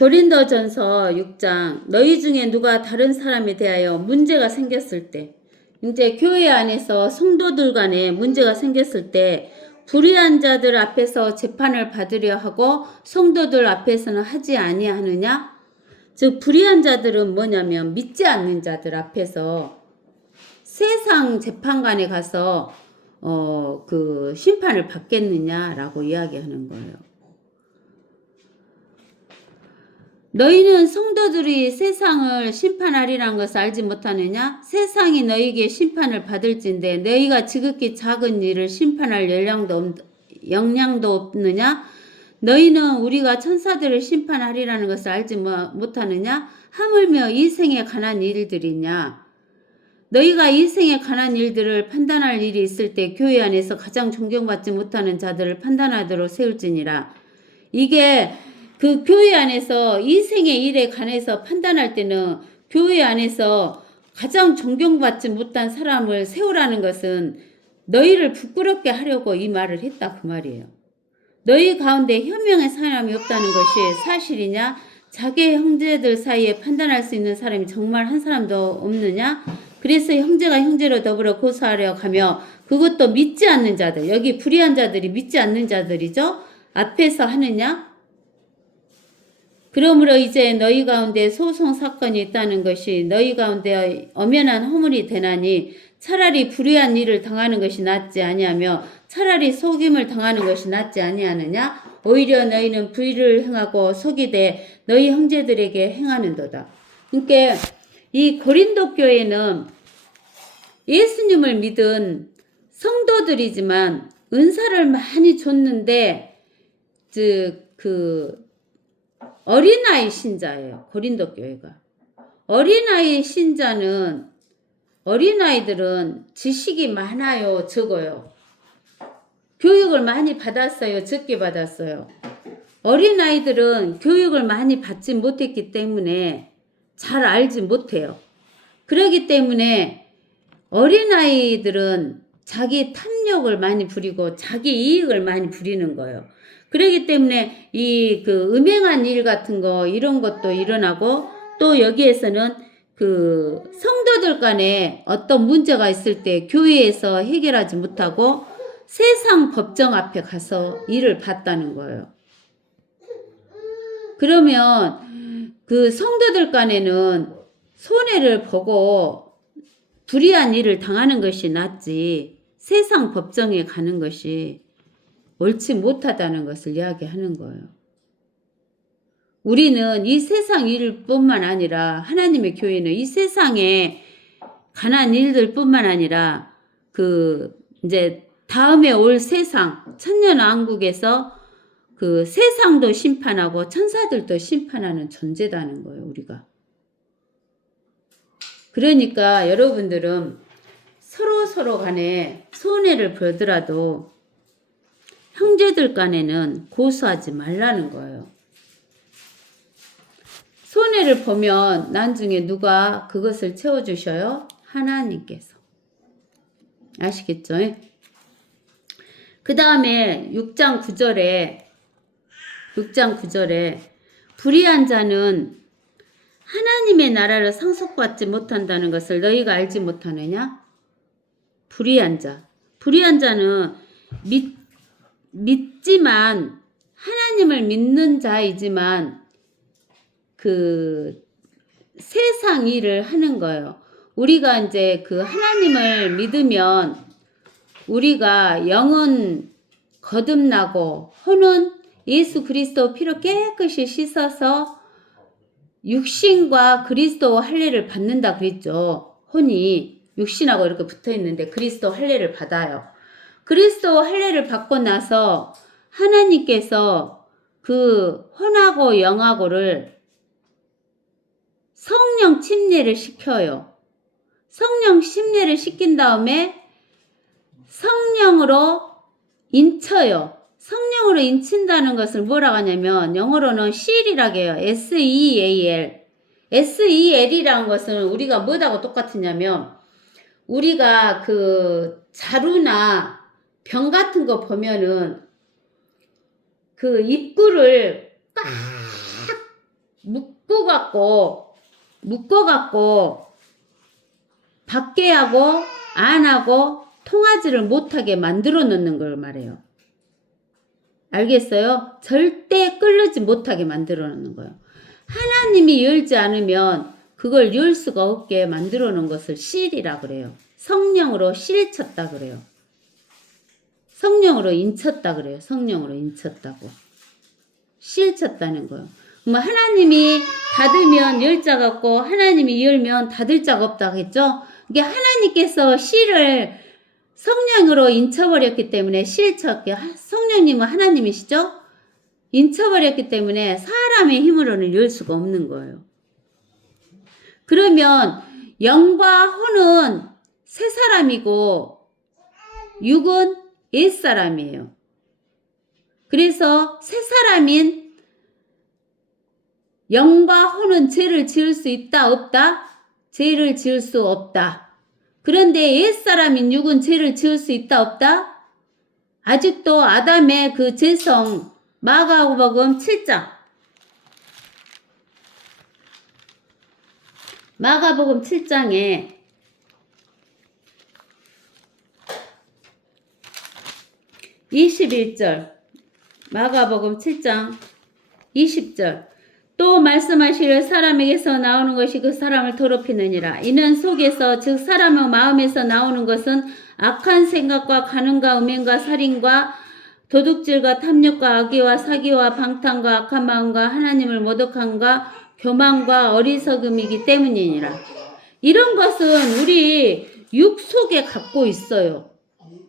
고린도전서 6장 너희 중에 누가 다른 사람에 대하여 문제가 생겼을 때 이제 교회 안에서 성도들 간에 문제가 생겼을 때 불의한 자들 앞에서 재판을 받으려 하고 성도들 앞에서는 하지 아니하느냐? 즉 불의한 자들은 뭐냐면 믿지 않는 자들 앞에서 세상 재판관에 가서 그 심판을 받겠느냐라고 이야기하는 거예요. 너희는 성도들이 세상을 심판하리라는 것을 알지 못하느냐? 세상이 너희에게 심판을 받을진데 너희가 지극히 작은 일을 심판할 역량도 없느냐? 너희는 우리가 천사들을 심판하리라는 것을 알지 못하느냐? 하물며 이 생에 관한 일들이냐? 너희가 이 생에 관한 일들을 판단할 일이 있을 때 교회 안에서 가장 존경받지 못하는 자들을 판단하도록 세울지니라. 이게 그 교회 안에서 이 생의 일에 관해서 판단할 때는 교회 안에서 가장 존경받지 못한 사람을 세우라는 것은 너희를 부끄럽게 하려고 이 말을 했다 그 말이에요. 너희 가운데 현명한 사람이 없다는 것이 사실이냐? 자기 형제들 사이에 판단할 수 있는 사람이 정말 한 사람도 없느냐? 그래서 형제가 형제로 더불어 고소하려 가며 그것도 믿지 않는 자들, 여기 불의한 자들이 믿지 않는 자들이죠. 앞에서 하느냐? 그러므로 이제 너희 가운데 소송 사건이 있다는 것이 너희 가운데 엄연한 허물이 되나니 차라리 불의한 일을 당하는 것이 낫지 아니하며 차라리 속임을 당하는 것이 낫지 아니하느냐? 오히려 너희는 불의를 행하고 속이되 너희 형제들에게 행하는도다. 그러니까 이 고린도 교회는 예수님을 믿은 성도들이지만 은사를 많이 줬는데 어린아이 신자예요. 고린도 교회가. 어린아이들은 지식이 많아요, 적어요. 교육을 많이 받았어요, 적게 받았어요. 어린아이들은 교육을 많이 받지 못했기 때문에 잘 알지 못해요. 그렇기 때문에 어린아이들은 자기 탐욕을 많이 부리고 자기 이익을 많이 부리는 거예요. 그렇기 때문에 이 음행한 일 같은 거 이런 것도 일어나고 또 여기에서는 성도들 간에 어떤 문제가 있을 때 교회에서 해결하지 못하고 세상 법정 앞에 가서 일을 봤다는 거예요. 그러면 성도들 간에는 손해를 보고 불의한 일을 당하는 것이 낫지 세상 법정에 가는 것이 옳지 못하다는 것을 이야기하는 거예요. 우리는 이 세상 일뿐만 아니라 하나님의 교회는 이 세상에 관한 일들뿐만 아니라 이제 다음에 올 세상 천년왕국에서 세상도 심판하고 천사들도 심판하는 존재다는 거예요, 우리가. 그러니까 여러분들은 서로 간에 손해를 보더라도 형제들 간에는 고소하지 말라는 거예요. 손해를 보면 나중에 누가 그것을 채워주셔요? 하나님께서. 아시겠죠? 그 다음에 6장 9절에 불의한 자는 하나님의 나라를 상속받지 못한다는 것을 너희가 알지 못하느냐? 불의한 자는 믿지만 하나님을 믿는 자이지만 세상 일을 하는 거예요. 우리가 이제 하나님을 믿으면 우리가 영은 거듭나고 혼은 예수 그리스도 피로 깨끗이 씻어서 육신과 그리스도 할례를 받는다 그랬죠. 혼이 육신하고 이렇게 붙어 있는데 그리스도 할례를 받아요. 그리스도 할례를 받고 나서 하나님께서 혼하고 영하고를 성령 침례를 시켜요. 성령 침례를 시킨 다음에 성령으로 인쳐요. 성령으로 인친다는 것을 뭐라고 하냐면 영어로는 seal이라고 해요. S-E-A-L. S-E-L이라는 것은 우리가 뭐하고 똑같으냐면 우리가 자루나 병 같은 거 보면은 입구를 꽉 묶어갖고 받게 하고 안 하고 통하지를 못하게 만들어 놓는 걸 말해요. 알겠어요? 절대 끌르지 못하게 만들어 놓는 거예요. 하나님이 열지 않으면 그걸 열 수가 없게 만들어 놓은 것을 실이라 그래요. 성령으로 실쳤다 그래요. 성령으로 인쳤다 그래요. 성령으로 인쳤다고. 실쳤다는 거예요. 그럼 하나님이 닫으면 열 자가 없고 하나님이 열면 닫을 자가 없다 하겠죠? 이게 하나님께서 실을 성령으로 인쳐버렸기 때문에 실쳤게, 성령님은 하나님이시죠? 인쳐버렸기 때문에 사람의 힘으로는 열 수가 없는 거예요. 그러면 영과 혼은 새 사람이고 육은 옛 사람이에요. 그래서 새 사람인 영과 혼은 죄를 지을 수 있다 없다? 죄를 지을 수 없다. 그런데 옛사람인 육은 죄를 지을 수 있다 없다? 아직도 아담의 그 죄성 마가복음 7장 마가복음 7장에 21절 마가복음 7장 20절 또 말씀하시려 사람에게서 나오는 것이 그 사람을 더럽히느니라. 이는 속에서 즉 사람의 마음에서 나오는 것은 악한 생각과 간음과 음행과 살인과 도둑질과 탐욕과 악의와 사기와 방탕과 악한 마음과 하나님을 모독함과 교만과 어리석음이기 때문이니라. 이런 것은 우리 육 속에 갖고 있어요.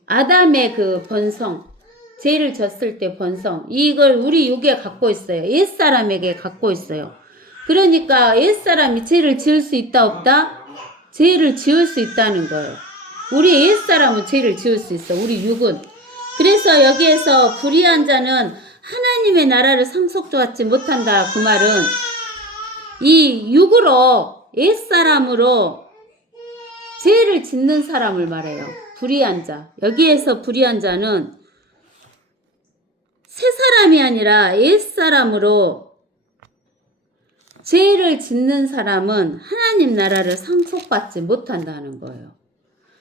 아담의 그 본성. 죄를 졌을 때 본성 이걸 우리 육에 갖고 있어요. 옛사람에게 갖고 있어요. 그러니까 옛사람이 죄를 지을 수 있다 없다? 죄를 지을 수 있다는 거예요. 우리 옛사람은 죄를 지을 수 있어. 우리 육은. 그래서 여기에서 불의한 자는 하나님의 나라를 상속도 받지 못한다. 그 말은 이 육으로 옛사람으로 죄를 짓는 사람을 말해요. 불의한 자. 여기에서 불의한 자는 새 사람이 아니라 옛 사람으로 죄를 짓는 사람은 하나님 나라를 상속받지 못한다는 거예요.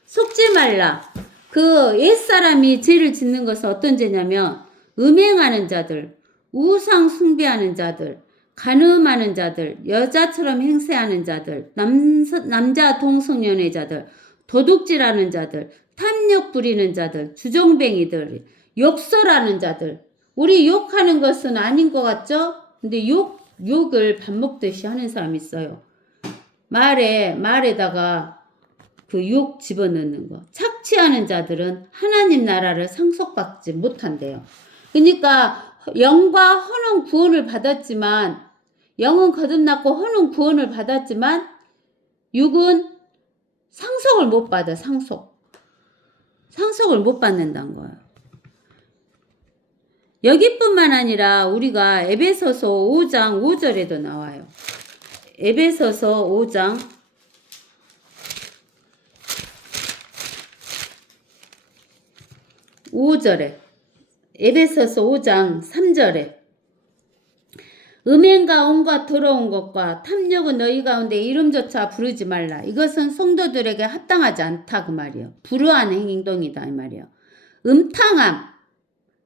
속지 말라. 그 옛 사람이 죄를 짓는 것은 어떤 죄냐면 음행하는 자들, 우상 숭배하는 자들, 간음하는 자들, 여자처럼 행세하는 자들, 남자 동성연애자들, 도둑질하는 자들, 탐욕 부리는 자들, 주정뱅이들, 욕설하는 자들. 우리 욕하는 것은 아닌 것 같죠? 근데 욕을 밥 먹듯이 하는 사람이 있어요. 말에다가 그 욕 집어넣는 거. 착취하는 자들은 하나님 나라를 상속받지 못한대요. 그러니까 영과 혼은 구원을 받았지만, 영은 거듭났고 혼은 구원을 받았지만, 육은 상속을 못 받아, 상속을 못 받는다는 거예요. 여기뿐만 아니라 우리가 에베소서 5장 5절에도 나와요. 에베소서 5장 5절에 에베소서 5장 3절에 음행과 온갖 더러운 것과 탐욕은 너희 가운데 이름조차 부르지 말라. 이것은 성도들에게 합당하지 않다 그 말이에요. 불우한 행동이다 이 말이에요.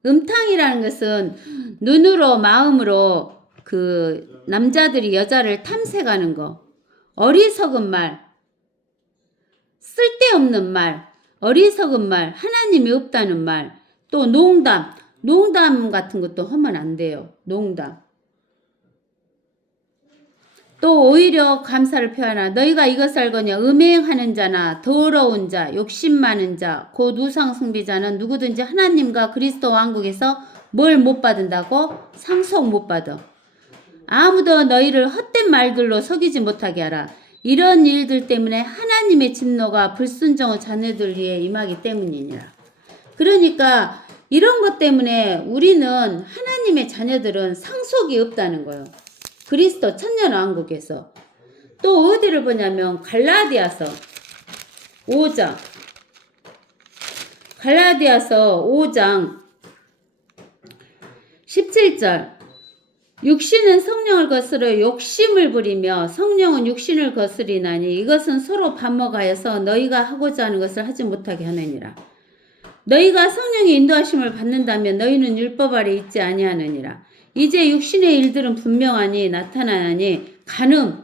음탕이라는 것은 눈으로 마음으로 그 남자들이 여자를 탐색하는 거. 어리석은 말, 쓸데없는 말, 어리석은 말, 하나님이 없다는 말, 또 농담 같은 것도 하면 안 돼요. 농담. 또 오히려 감사를 표하나 너희가 이것을 알거냐 음행하는 자나 더러운 자 욕심 많은 자 곧 우상 숭배자는 누구든지 하나님과 그리스도 왕국에서 뭘 못 받는다고? 상속 못 받아. 아무도 너희를 헛된 말들로 속이지 못하게 하라. 이런 일들 때문에 하나님의 진노가 불순종의 자녀들 위에 임하기 때문이니라. 그러니까 이런 것 때문에 우리는 하나님의 자녀들은 상속이 없다는 거예요. 그리스도 천년왕국에서. 또 어디를 보냐면 갈라디아서 5장 17절 육신은 성령을 거스러 욕심을 부리며 성령은 육신을 거스리나니 이것은 서로 반목하여서 너희가 하고자 하는 것을 하지 못하게 하느니라. 너희가 성령의 인도하심을 받는다면 너희는 율법 아래 있지 아니하느니라. 이제 육신의 일들은 분명하니 나타나니 간음,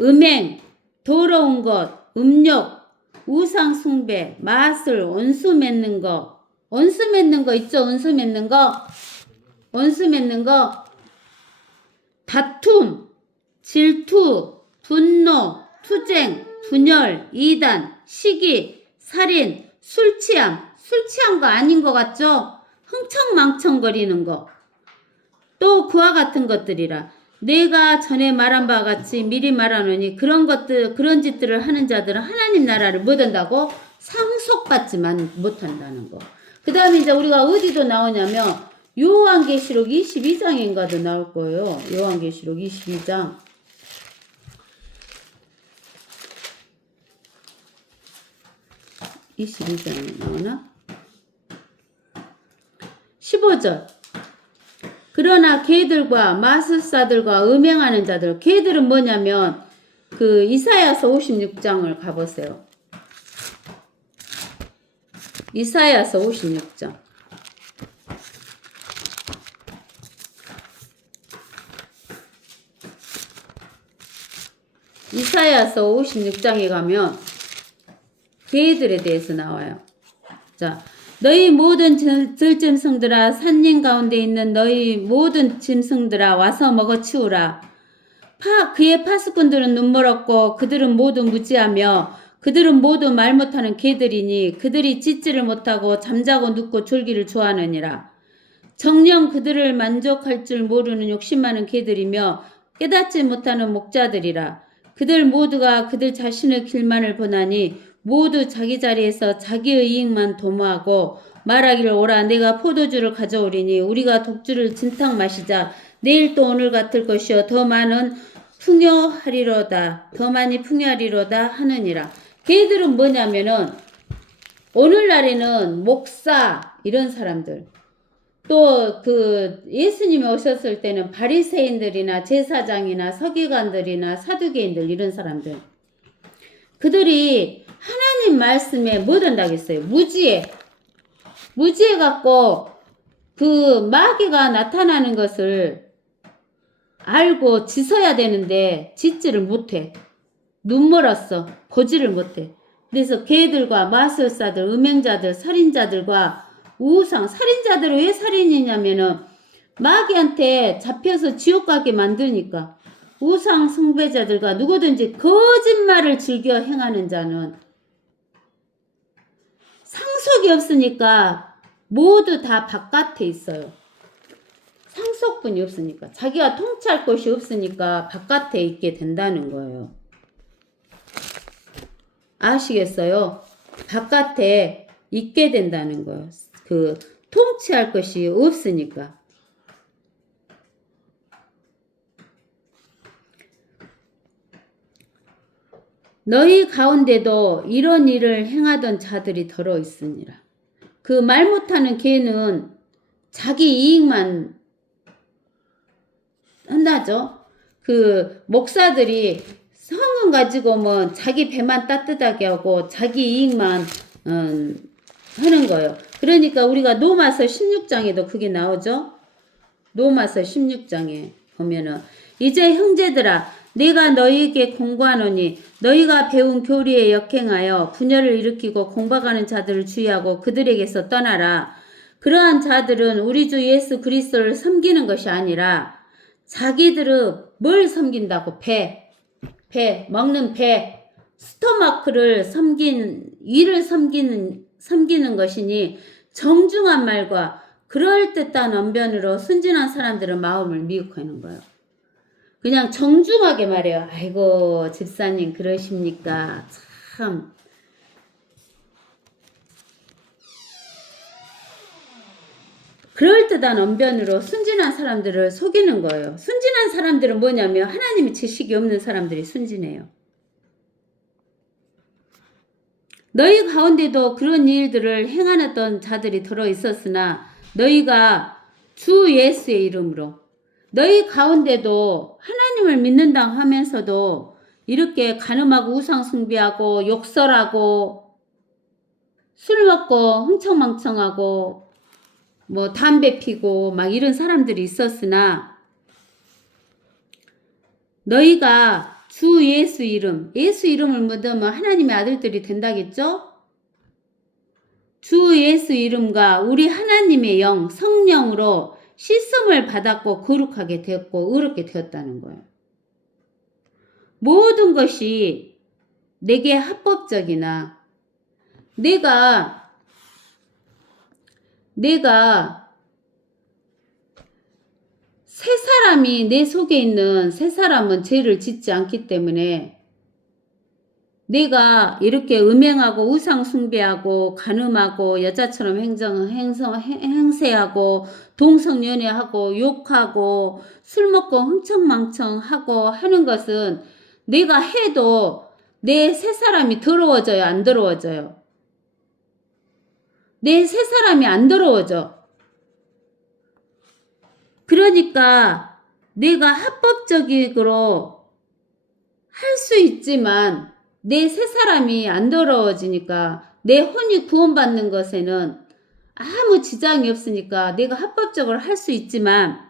음행, 더러운 것, 음욕, 우상 숭배, 마술, 원수 맺는 거. 원수 맺는 거 있죠? 원수 맺는 거. 원수 맺는 거. 다툼, 질투, 분노, 투쟁, 분열, 이단, 시기, 살인, 술 취함. 술 취한 거 아닌 것 같죠? 흥청망청거리는 거. 또 그와 같은 것들이라. 내가 전에 말한 바와 같이 미리 말하노니 그런 짓들을 하는 자들은 하나님 나라를 못 한다고? 상속받지만 못한다는 거. 그 다음에 이제 우리가 어디도 나오냐면 요한계시록 22장인가도 나올 거예요. 요한계시록 22장. 22장에 나오나? 15절. 그러나 걔들과 마술사들과 음행하는 자들, 걔들은 뭐냐면 그 이사야서 56장을 가보세요. 이사야서 56장. 이사야서 56장에 가면 걔들에 대해서 나와요. 자, 너희 모든 들짐승들아, 산림 가운데 있는 너희 모든 짐승들아, 와서 먹어치우라. 그의 파수꾼들은 눈멀었고 그들은 모두 무지하며 그들은 모두 말 못하는 개들이니 그들이 짖지를 못하고 잠자고 눕고 졸기를 좋아하느니라. 정녕 그들을 만족할 줄 모르는 욕심 많은 개들이며 깨닫지 못하는 목자들이라. 그들 모두가 그들 자신의 길만을 보나니 모두 자기 자리에서 자기의 이익만 도모하고 말하기를 오라 내가 포도주를 가져오리니 우리가 독주를 진탕 마시자. 내일 또 오늘 같을 것이요 더 많이 풍요하리로다 하느니라. 걔들은 뭐냐면은 오늘날에는 목사 이런 사람들 또 그 예수님이 오셨을 때는 바리새인들이나 제사장이나 서기관들이나 사두개인들 이런 사람들 그들이 하나님 말씀에 못 한다겠어요. 무지해 갖고 그 마귀가 나타나는 것을 알고 짖어야 되는데 짖지를 못해. 눈멀었어. 보지를 못해. 그래서 걔들과 마술사들, 음행자들, 살인자들과 우상, 살인자들은 왜 살인이냐면은 마귀한테 잡혀서 지옥 가게 만드니까. 우상 숭배자들과 누구든지 거짓말을 즐겨 행하는 자는 상속이 없으니까 모두 다 바깥에 있어요. 상속분이 없으니까. 자기가 통치할 것이 없으니까 바깥에 있게 된다는 거예요. 아시겠어요? 바깥에 있게 된다는 거예요. 그 통치할 것이 없으니까. 너희 가운데도 이런 일을 행하던 자들이 더러 있으니라. 그 말 못하는 개는 자기 이익만 한다죠. 그 목사들이 성은 가지고 뭐 자기 배만 따뜻하게 하고 자기 이익만 하는 거예요. 그러니까 우리가 로마서 16장에도 그게 나오죠. 로마서 16장에 보면은 이제 형제들아 내가 너희에게 공고하노니 너희가 배운 교리에 역행하여 분열을 일으키고 공박하는 자들을 주의하고 그들에게서 떠나라. 그러한 자들은 우리 주 예수 그리스도를 섬기는 것이 아니라 자기들은 뭘 섬긴다고? 먹는 배, 스토마크를 이를 섬기는 것이니 정중한 말과 그럴듯한 언변으로 순진한 사람들의 마음을 미혹하는 거예요. 그냥 정중하게 말해요. 아이고 집사님 그러십니까? 참. 그럴듯한 언변으로 순진한 사람들을 속이는 거예요. 순진한 사람들은 뭐냐면 하나님의 지식이 없는 사람들이 순진해요. 너희 가운데도 그런 일들을 행하던 자들이 들어 있었으나 너희가 주 예수의 이름으로 너희 가운데도 하나님을 믿는다 하면서도 이렇게 간음하고 우상 숭배하고 욕설하고 술 먹고 흥청망청하고 뭐 담배 피고 막 이런 사람들이 있었으나 너희가 주 예수 이름을 믿으면 하나님의 아들들이 된다겠죠? 주 예수 이름과 우리 하나님의 영, 성령으로 씻음을 받았고 거룩하게 되었고 의롭게 되었다는 거예요. 모든 것이 내게 합법적이나 내가 새 사람이 내 속에 있는 새 사람은 죄를 짓지 않기 때문에 내가 이렇게 음행하고 우상 숭배하고 간음하고 여자처럼 행세하고 동성연애하고 욕하고 술 먹고 흥청망청하고 하는 것은 내가 해도 내 새 사람이 더러워져요, 안 더러워져요? 내 새 사람이 안 더러워져. 그러니까 내가 합법적으로 할 수 있지만 내 새 사람이 안 더러워지니까 내 혼이 구원받는 것에는 아무 지장이 없으니까 내가 합법적으로 할 수 있지만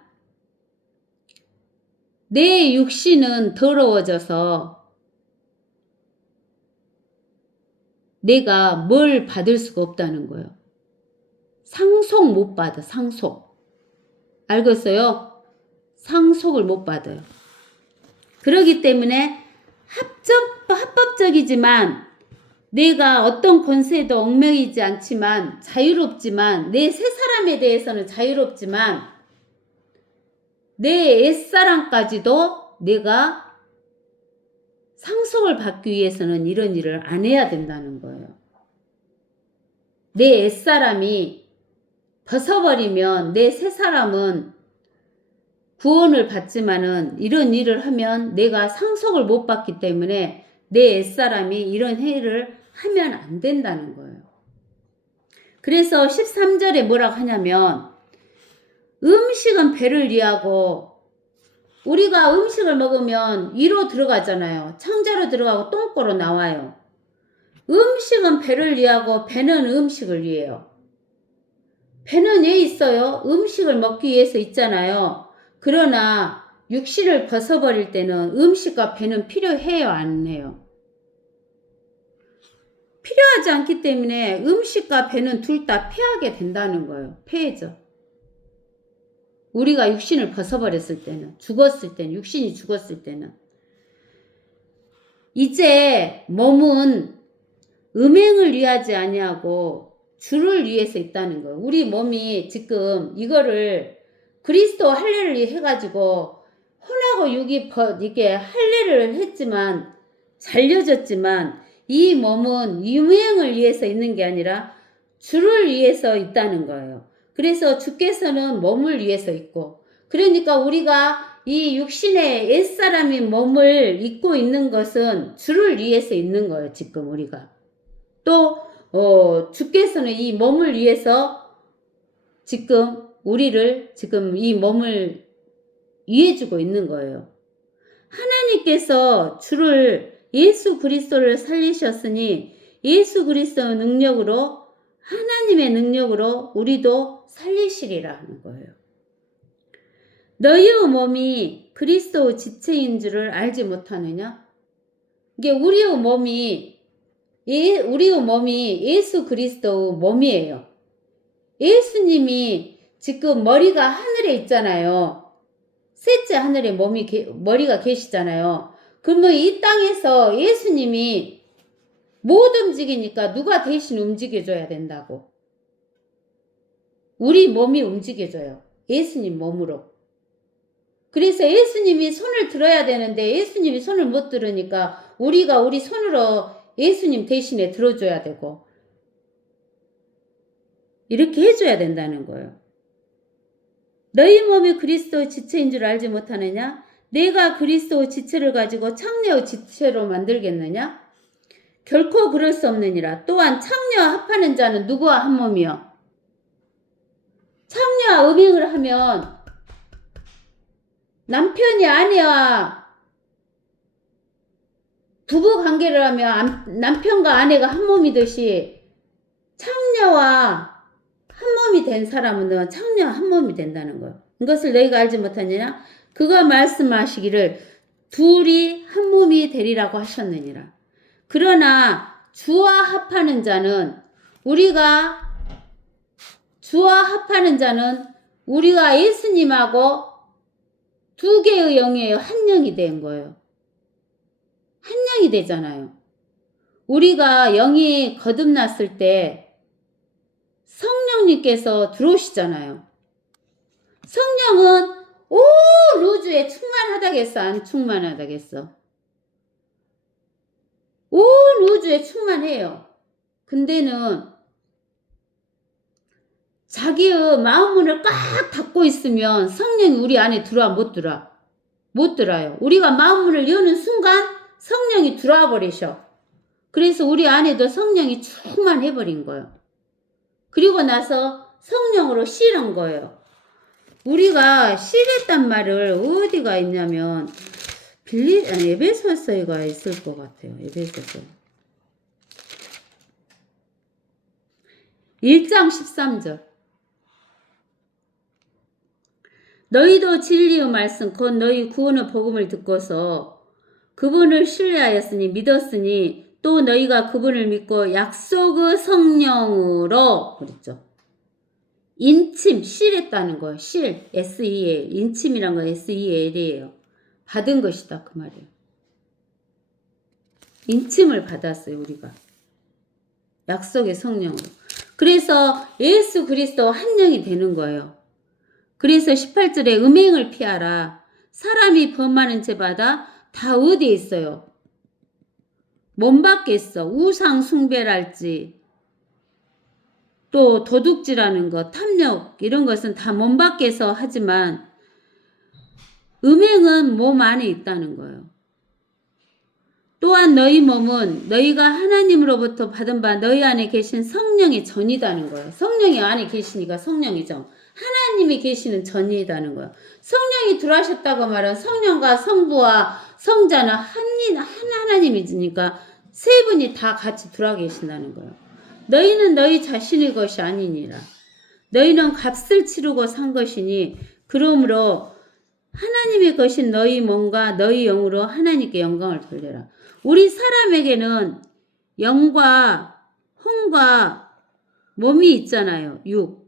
내 육신은 더러워져서 내가 뭘 받을 수가 없다는 거예요. 상속 못 받아, 상속. 알겠어요? 상속을 못 받아요. 그렇기 때문에 합법적이지만 내가 어떤 권세에도 얽매이지 않지만 자유롭지만 내 새 사람에 대해서는 자유롭지만 내 옛사람까지도 내가 상속을 받기 위해서는 이런 일을 안 해야 된다는 거예요. 내 옛사람이 벗어버리면 내 새 사람은 구원을 받지만은 이런 일을 하면 내가 상속을 못 받기 때문에 내 옛사람이 이런 행위를 하면 안 된다는 거예요. 그래서 13절에 뭐라고 하냐면 음식은 배를 위하고 우리가 음식을 먹으면 위로 들어가잖아요. 창자로 들어가고 똥꼬로 나와요. 음식은 배를 위하고 배는 음식을 위해요. 배는 왜 있어요? 음식을 먹기 위해서 있잖아요. 그러나 육신을 벗어버릴 때는 음식과 배는 필요해요, 안 해요? 필요하지 않기 때문에 음식과 배는 둘 다 폐하게 된다는 거예요. 폐해져. 우리가 육신을 벗어버렸을 때는, 죽었을 때는, 육신이 죽었을 때는. 이제 몸은 음행을 위하지 아니하고 주를 위해서 있다는 거예요. 우리 몸이 지금 이거를 그리스도 할례를 해가지고 혼하고 육이 이게 할례를 했지만 잘려졌지만 이 몸은 음행을 위해서 있는 게 아니라 주를 위해서 있다는 거예요. 그래서 주께서는 몸을 위해서 있고 그러니까 우리가 이 육신의 옛사람인 몸을 입고 있는 것은 주를 위해서 있는 거예요. 지금 우리가. 또 주께서는 이 몸을 위해서 지금 우리를 지금 이 몸을 위해주고 있는 거예요. 하나님께서 주를 예수 그리스도를 살리셨으니 예수 그리스도의 능력으로 하나님의 능력으로 우리도 살리시리라 하는 거예요. 너희의 몸이 그리스도의 지체인 줄을 알지 못하느냐? 이게 우리의 몸이 예수 그리스도의 몸이에요. 예수님이 지금 머리가 하늘에 있잖아요. 셋째 하늘에 머리가 계시잖아요. 그러면 이 땅에서 예수님이 못 움직이니까 누가 대신 움직여줘야 된다고? 우리 몸이 움직여줘요. 예수님 몸으로. 그래서 예수님이 손을 들어야 되는데 예수님이 손을 못 들으니까 우리가 우리 손으로 예수님 대신에 들어줘야 되고 이렇게 해줘야 된다는 거예요. 너희 몸이 그리스도의 지체인 줄 알지 못하느냐? 내가 그리스도의 지체를 가지고 창녀의 지체로 만들겠느냐? 결코 그럴 수 없느니라. 또한 창녀와 합하는 자는 누구와 한 몸이요? 창녀와 음행을 하면 남편이 아내와 부부 관계를 하면 남편과 아내가 한 몸이듯이 창녀와 한 몸이 된 사람은 창녀와 한 몸이 된다는 거예요. 이것을 너희가 알지 못하느냐? 그가 말씀하시기를 둘이 한 몸이 되리라고 하셨느니라. 그러나 주와 합하는 자는 우리가 예수님하고 두 개의 영이에요. 한 영이 된 거예요. 한 영이 되잖아요. 우리가 영이 거듭났을 때 성령님께서 들어오시잖아요. 성령은 온 우주에 충만하다겠어? 안 충만하다겠어? 온 우주에 충만해요. 근데는 자기의 마음문을 꽉 닫고 있으면 성령이 우리 안에 들어와 못 들어요. 우리가 마음문을 여는 순간 성령이 들어와 버리셔. 그래서 우리 안에도 성령이 충만해버린 거예요. 그리고 나서 성령으로 실은 거예요. 우리가 실했단 말을 어디가 있냐면 에베소서가 있을 것 같아요. 에베소서 1장 13절. 너희도 진리의 말씀 곧 너희 구원의 복음을 듣고서 그분을 신뢰하였으니 믿었으니 또 너희가 그분을 믿고 약속의 성령으로 그랬죠. 인침, 실했다는 거예요. 실, S-E-L. 인침이란 거 S-E-L이에요. 받은 것이다 그 말이에요. 인침을 받았어요 우리가. 약속의 성령으로. 그래서 예수 그리스도 한 영이 되는 거예요. 그래서 18절에 음행을 피하라. 사람이 범하는 죄마다 다 어디에 있어요? 몸 밖에 있어. 우상 숭배랄지 또 도둑질하는 것, 탐욕 이런 것은 다 몸 밖에서 하지만 음행은 몸 안에 있다는 거예요. 또한 너희 몸은 너희가 하나님으로부터 받은 바 너희 안에 계신 성령의 전이다는 거예요. 성령이 안에 계시니까 성령이죠. 하나님이 계시는 전이다는 거예요. 성령이 들어하셨다고 말은 성령과 성부와 성자는 한 하나님이니까 세 분이 다 같이 들어와 계신다는 거예요. 너희는 너희 자신의 것이 아니니라. 너희는 값을 치르고 산 것이니 그러므로 하나님의 것인 너희 몸과 너희 영으로 하나님께 영광을 돌려라. 우리 사람에게는 영과 혼과 몸이 있잖아요. 육.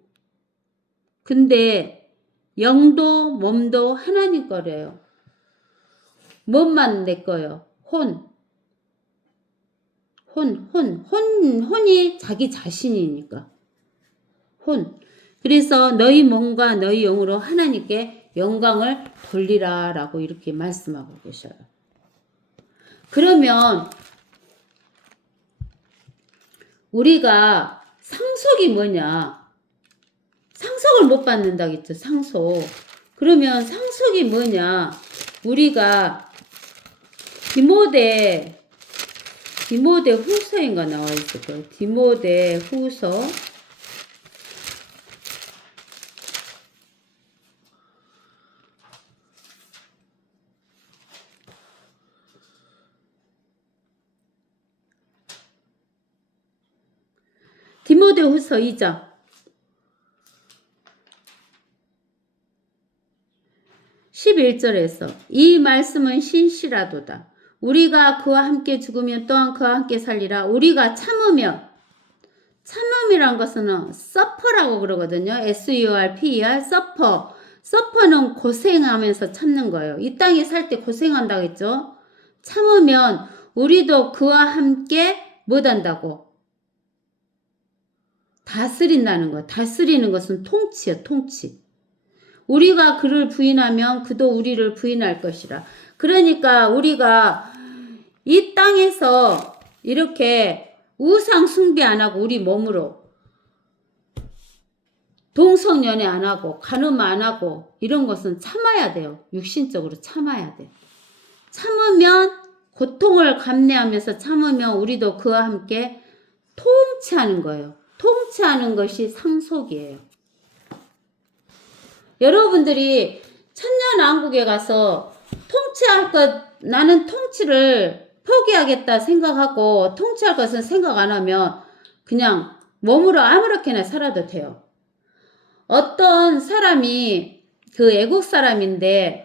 근데 영도 몸도 하나님 거래요. 몸만 내 거예요. 혼이 자기 자신이니까. 그래서 너희 몸과 너희 영으로 하나님께 영광을 돌리라 라고 이렇게 말씀하고 계셔요. 그러면 우리가 상속이 뭐냐? 상속을 못 받는다겠죠. 상속. 그러면 상속이 뭐냐? 우리가 디모데 후서인가 나와 있을 거예요. 디모데 후서 2장 11절에서 이 말씀은 신실하도다. 우리가 그와 함께 죽으면 또한 그와 함께 살리라. 우리가 참음이란 것은 suffer라고 그러거든요. S-U-R-P-E-R suffer는 고생하면서 참는 거예요. 이 땅에 살 때 고생한다고 했죠. 참으면 우리도 그와 함께 못한다고 다스린다는 거. 다스리는 것은 통치요. 통치. 우리가 그를 부인하면 그도 우리를 부인할 것이라. 그러니까 우리가 이 땅에서 이렇게 우상 숭배 안 하고 우리 몸으로 동성연애 안 하고 간음 안 하고 이런 것은 참아야 돼요. 육신적으로 참아야 돼. 참으면 고통을 감내하면서 참으면 우리도 그와 함께 통치하는 거예요. 통치하는 것이 상속이에요. 여러분들이 천년왕국에 가서 통치할 것, 나는 통치를 포기하겠다 생각하고 통치할 것은 생각 안 하면 그냥 몸으로 아무렇게나 살아도 돼요. 어떤 사람이 그 애국 사람인데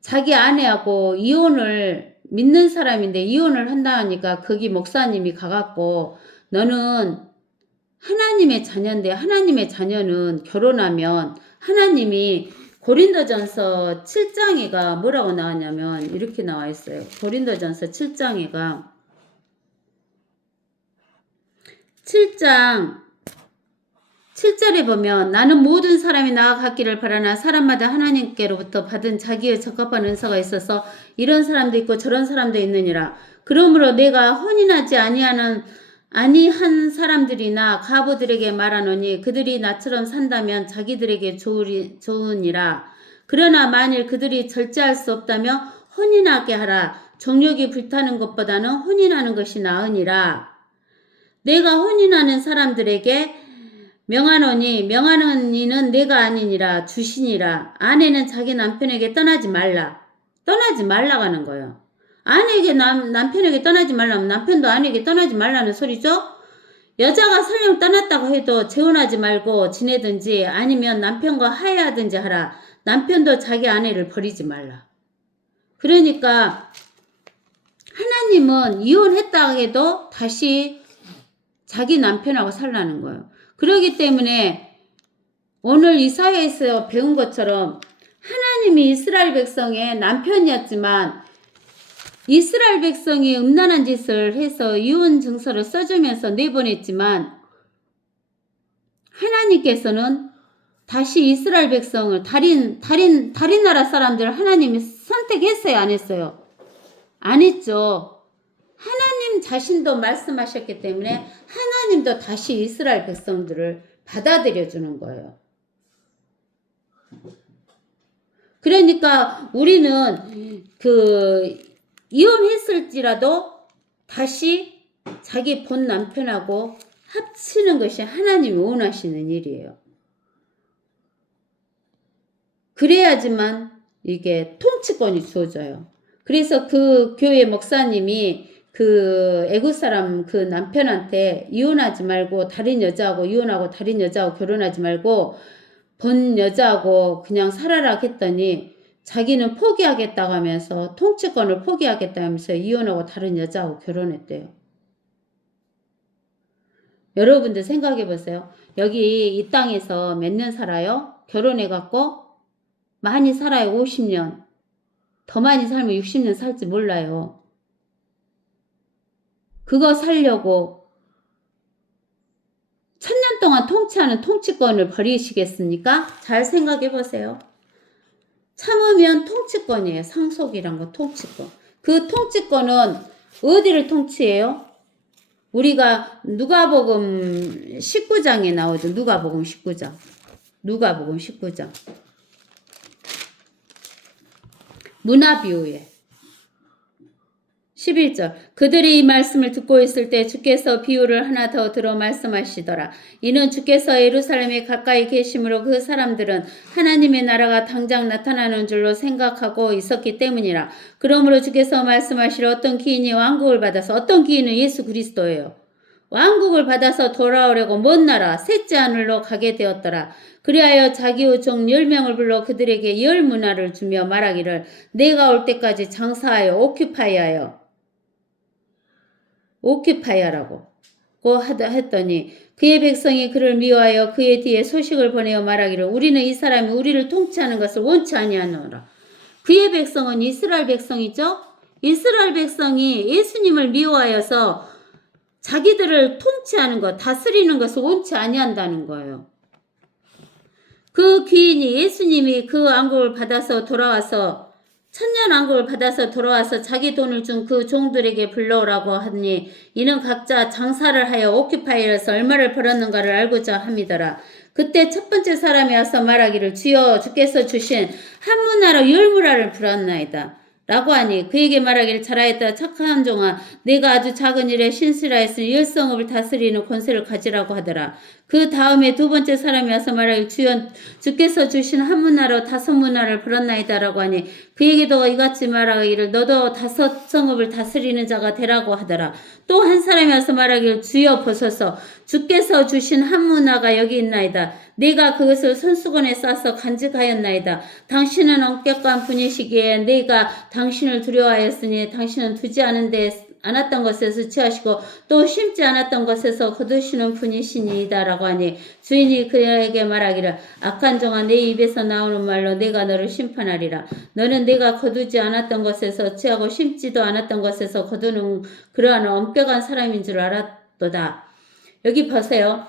자기 아내하고 이혼을 믿는 사람인데 이혼을 한다 하니까 거기 목사님이 가갖고 너는 하나님의 자녀인데 하나님의 자녀는 결혼하면 하나님이 고린도전서 7장에가 뭐라고 나왔냐면 이렇게 나와 있어요. 고린도전서 7장에가 7장 7절에 보면 나는 모든 사람이 나아갔기를 바라나 사람마다 하나님께로부터 받은 자기의 적합한 은사가 있어서 이런 사람도 있고 저런 사람도 있느니라. 그러므로 내가 혼인하지 아니한 사람들이나 가부들에게 말하노니 그들이 나처럼 산다면 자기들에게 좋으니라. 그러나 만일 그들이 절제할 수 없다면 혼인하게 하라. 정욕이 불타는 것보다는 혼인하는 것이 나으니라. 내가 혼인하는 사람들에게 명하노니 명하는 이는 내가 아니니라 주시니라. 아내는 자기 남편에게 떠나지 말라고 하는 거예요. 아내에게 남편에게 떠나지 말라면 남편도 아내에게 떠나지 말라는 소리죠. 여자가 설령 떠났다고 해도 재혼하지 말고 지내든지 아니면 남편과 하야하든지 하라. 남편도 자기 아내를 버리지 말라. 그러니까 하나님은 이혼했다 해도 다시 자기 남편하고 살라는 거예요. 그렇기 때문에 오늘 이사야에서 배운 것처럼 하나님이 이스라엘 백성의 남편이었지만 이스라엘 백성이 음란한 짓을 해서 이혼 증서를 써주면서 내보냈지만 하나님께서는 다시 이스라엘 백성을 다른 나라 사람들을 하나님이 선택했어요? 안 했어요? 안 했죠. 하나님 자신도 말씀하셨기 때문에 하나님도 다시 이스라엘 백성들을 받아들여 주는 거예요. 그러니까 우리는 이혼했을지라도 다시 자기 본 남편하고 합치는 것이 하나님이 원하시는 일이에요. 그래야지만 이게 통치권이 주어져요. 그래서 그 교회 목사님이 그 애국 사람 그 남편한테 이혼하지 말고 다른 여자하고 이혼하고 다른 여자하고 결혼하지 말고 본 여자하고 그냥 살아라 했더니 자기는 포기하겠다고 하면서 통치권을 포기하겠다 하면서 이혼하고 다른 여자하고 결혼했대요. 여러분들 생각해 보세요. 여기 이 땅에서 몇 년 살아요? 결혼해갖고 많이 살아요. 50년. 더 많이 살면 60년 살지 몰라요. 그거 살려고 1000년 동안 통치하는 통치권을 버리시겠습니까? 잘 생각해 보세요. 참으면 통치권이에요. 상속이란 거 통치권. 그 통치권은 어디를 통치해요? 우리가 누가복음 19장에 나오죠. 누가복음 19장. 문화비유에 11절 그들이 이 말씀을 듣고 있을 때 주께서 비유를 하나 더 들어 말씀하시더라. 이는 주께서 예루살렘에 가까이 계심으로 그 사람들은 하나님의 나라가 당장 나타나는 줄로 생각하고 있었기 때문이라. 그러므로 주께서 말씀하시러 어떤 기인이 왕국을 받아서 어떤 기인은 예수 그리스도예요. 왕국을 받아서 돌아오려고 먼 나라 셋째 하늘로 가게 되었더라. 그리하여 자기 종 10명을 불러 그들에게 열 문화를 주며 말하기를 내가 올 때까지 장사하여 오큐파이어라고 했더니 그의 백성이 그를 미워하여 그의 뒤에 소식을 보내어 말하기를 우리는 이 사람이 우리를 통치하는 것을 원치 아니하노라. 그의 백성은 이스라엘 백성이죠. 이스라엘 백성이 예수님을 미워하여서 자기들을 통치하는 것, 다스리는 것을 원치 아니한다는 거예요. 그 귀인이 예수님이 그 왕국을 받아서 돌아와서 천년 왕국을 받아서 돌아와서 자기 돈을 준 그 종들에게 불러오라고 하니 이는 각자 장사를 하여 오큐파이어에서 얼마를 벌었는가를 알고자 함이더라. 그때 첫 번째 사람이 와서 말하기를 주여 주께서 주신 한 문화로 10문화를 불었나이다. 라고 하니 그에게 말하기를 잘하였다 착한 종아 내가 아주 작은 일에 신실하였으니 10성읍을 다스리는 권세를 가지라고 하더라. 그 다음에 두 번째 사람이 와서 말하길 주여 주께서 주신 한 문화로 다섯 문화를 벌었나이다라고 하니 그에게도 이같이 말하기를 너도 다섯 성읍을 다스리는 자가 되라고 하더라. 또 한 사람이 와서 말하길 주여 보소서 주께서 주신 한 문화가 여기 있나이다. 내가 그것을 손수건에 싸서 간직하였나이다. 당신은 엄격한 분이시기에 내가 당신을 두려워하였으니 당신은 두지 않았던 것에서 취하시고 또 심지 않았던 것에서 거두시는 분이시니이다라고 하니 주인이 그에게 말하기를 악한 종아 내 입에서 나오는 말로 내가 너를 심판하리라. 너는 내가 거두지 않았던 것에서 취하고 심지도 않았던 것에서 거두는 그러한 엄격한 사람인 줄 알았도다. 여기 보세요.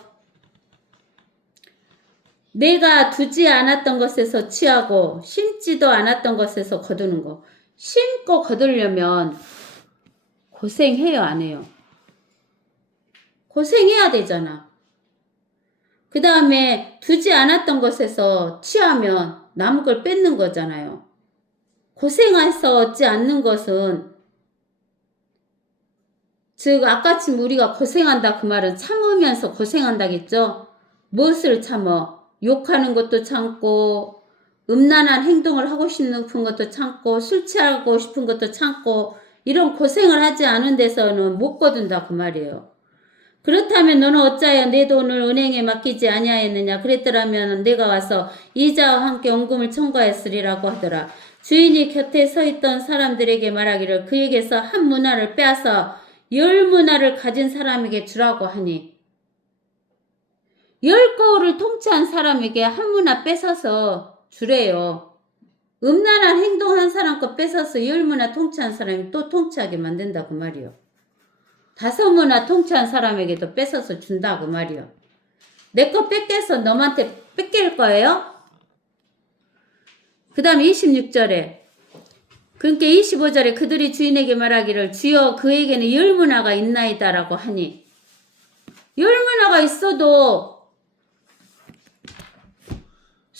내가 두지 않았던 것에서 취하고 심지도 않았던 것에서 거두는 거. 심고 거두려면 고생해요, 안 해요? 고생해야 되잖아. 그 다음에 두지 않았던 것에서 취하면 남은 걸 뺏는 거잖아요. 고생해서 얻지 않는 것은 즉 아까쯤 우리가 고생한다 그 말은 참으면서 고생한다겠죠. 무엇을 참어? 욕하는 것도 참고 음란한 행동을 하고 싶은 것도 참고 술 취하고 싶은 것도 참고 이런 고생을 하지 않은 데서는 못 거둔다 그 말이에요. 그렇다면 너는 어찌하여 내 돈을 은행에 맡기지 아니하였느냐. 그랬더라면 내가 와서 이자와 함께 원금을 청구하였으리라고 하더라. 주인이 곁에 서 있던 사람들에게 말하기를 그에게서 한 문화를 빼앗아 10문화를 가진 사람에게 주라고 하니 10거울을 통치한 사람에게 한 문화 뺏어서 주래요. 음란한 행동한 사람 거 뺏어서 10문화 통치한 사람이 또 통치하게 만든다 그 말이요. 5문화 통치한 사람에게도 뺏어서 준다 그 말이요. 내 거 뺏겨서 너한테 뺏길 거예요? 그 다음에 26절에 그러니까 25절에 그들이 주인에게 말하기를 주여 그에게는 10문화가 있나이다 라고 하니 10문화가 있어도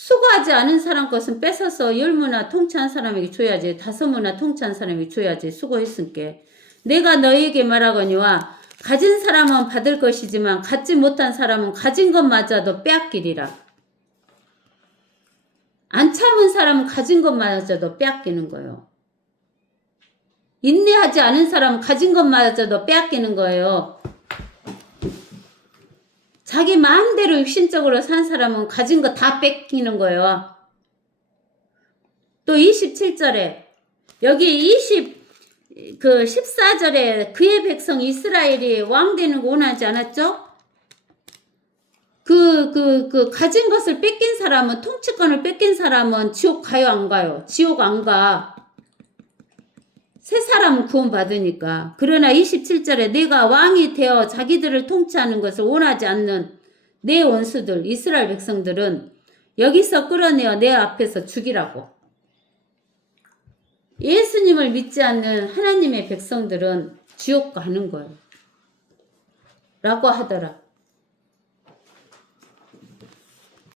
수고하지 않은 사람 것은 뺏어서 10문화 통치한 사람에게 줘야지. 5문화 통치한 사람에게 줘야지. 수고했으니까. 내가 너희에게 말하거니와 가진 사람은 받을 것이지만 갖지 못한 사람은 가진 것마저도 빼앗기리라. 안 참은 사람은 가진 것마저도 빼앗기는 거예요. 인내하지 않은 사람은 가진 것마저도 빼앗기는 거예요. 자기 마음대로 육신적으로 산 사람은 가진 거 다 뺏기는 거예요. 또 27절에 여기 14절에 그의 백성 이스라엘이 왕 되는 거 원하지 않았죠? 가진 것을 뺏긴 사람은 통치권을 뺏긴 사람은 지옥 가요 안 가요? 지옥 안 가. 새 사람은 구원받으니까. 그러나 27절에 내가 왕이 되어 자기들을 통치하는 것을 원하지 않는 내 원수들 이스라엘 백성들은 여기서 끌어내어 내 앞에서 죽이라고. 예수님을 믿지 않는 하나님의 백성들은 지옥 가는 거예요. 라고 하더라.